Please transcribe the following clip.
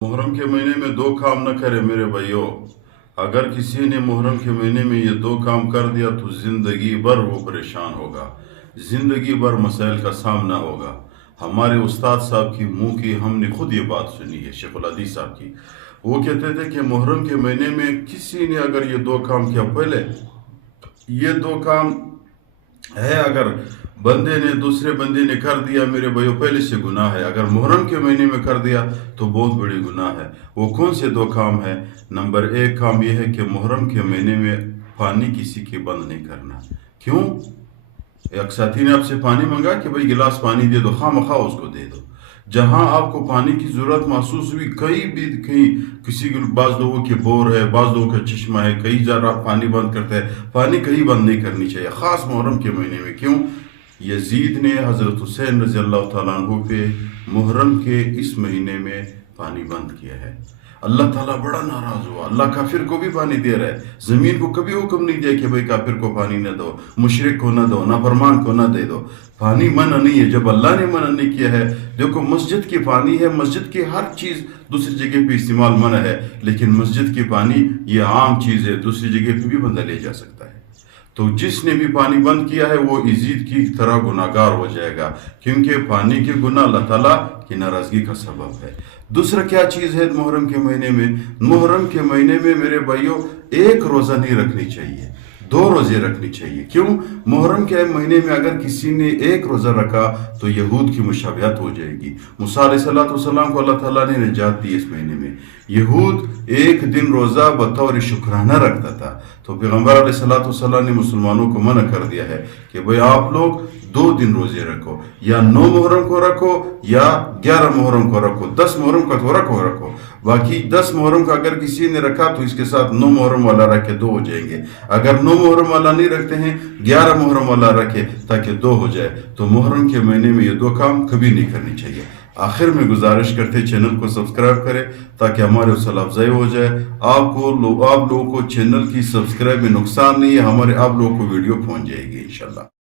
محرم کے مہینے میں دو کام نہ کرے میرے بھائیوں۔ اگر کسی نے محرم کے مہینے میں یہ دو کام کر دیا تو زندگی بھر وہ پریشان ہوگا، زندگی بھر مسائل کا سامنا ہوگا۔ ہمارے استاد صاحب کی منہ کی ہم نے خود یہ بات سنی ہے، شیخ الحدیث صاحب کی۔ وہ کہتے تھے کہ محرم کے مہینے میں کسی نے اگر یہ دو کام کیا، پہلے یہ دو کام ہے، اگر بندے نے دوسرے بندے نے کر دیا میرے بھائیوں پہلے سے گناہ ہے، اگر محرم کے مہینے میں کر دیا تو بہت بڑی گناہ ہے۔ وہ کون سے دو کام ہے؟ نمبر ایک کام یہ ہے کہ محرم کے مہینے میں پانی کسی کے بند نہیں کرنا۔ کیوں؟ ایک ساتھی نے آپ سے پانی منگا کہ بھئی گلاس پانی دے دو، خواہ مخواہ اس کو دے دو۔ جہاں آپ کو پانی کی ضرورت محسوس ہوئی، کہیں کسی بعض لوگوں کے بور ہے، بعض لوگوں کا چشمہ ہے، کئی جگہ پانی بند کرتے ہیں، پانی کہیں بند نہیں کرنی چاہیے، خاص محرم کے مہینے میں۔ کیوں؟ یزید نے حضرت حسین رضی اللہ تعالیٰ عنہ پہ محرم کے اس مہینے میں پانی بند کیا ہے۔ اللہ تعالیٰ بڑا ناراض ہوا، اللہ کافر کو بھی پانی دے رہا ہے، زمین کو کبھی حکم نہیں دیا کہ بھئی کافر کو پانی نہ دو، مشرک کو نہ دو، نافرمان کو نہ دے دو۔ پانی منع نہیں ہے، جب اللہ نے منع نہیں کیا ہے۔ دیکھو مسجد کی پانی ہے، مسجد کی ہر چیز دوسری جگہ پہ استعمال منع ہے، لیکن مسجد کی پانی یہ عام چیز ہے، دوسری جگہ پہ بھی بندہ لے جا سکتا ہے۔ تو جس نے بھی پانی بند کیا ہے وہ یزید کی طرح گناہگار ہو جائے گا، کیونکہ پانی کے گناہ اللہ تعالیٰ کی ناراضگی کا سبب ہے۔ دوسرا کیا چیز ہے محرم کے مہینے میں؟ محرم کے مہینے میں میرے بھائیوں ایک روزہ نہیں رکھنی چاہیے، دو روزے رکھنی چاہیے۔ کیوں؟ محرم کے مہینے میں اگر کسی نے ایک روزہ رکھا تو یہود کی مشابہت ہو جائے گی۔ موسیٰ علیہ السلام کو اللہ تعالیٰ نے نجات دی اس مہینے میں۔ یہود ایک دن روزہ بطور شکرانہ رکھتا تھا، تو پیغمبر علیہ السلام نے مسلمانوں کو منع کر دیا ہے کہ بھئی آپ لوگ 2 دن روزے رکھو، یا 9 محرم کو رکھو یا 11 محرم کو رکھو، 10 محرم کا تو رکھو، باقی 10 محرم کا اگر کسی نے رکھا تو اس کے ساتھ 9 محرم والا رکھے 2 ہو جائیں گے۔ اگر 9 محرم والا نہیں رکھتے ہیں 11 محرم والا رکھے تاکہ 2 ہو جائے۔ تو محرم کے مہینے میں یہ 2 کام کبھی نہیں کرنی چاہیے۔ آخر میں گزارش کرتے چینل کو سبسکرائب کریں تاکہ ہمارے حوصلہ افزائی ہو جائے۔ آپ لوگوں کو چینل کی سبسکرائب میں نقصان نہیں ہے، آپ لوگوں کو ویڈیو پہنچ جائے گی انشاءاللہ۔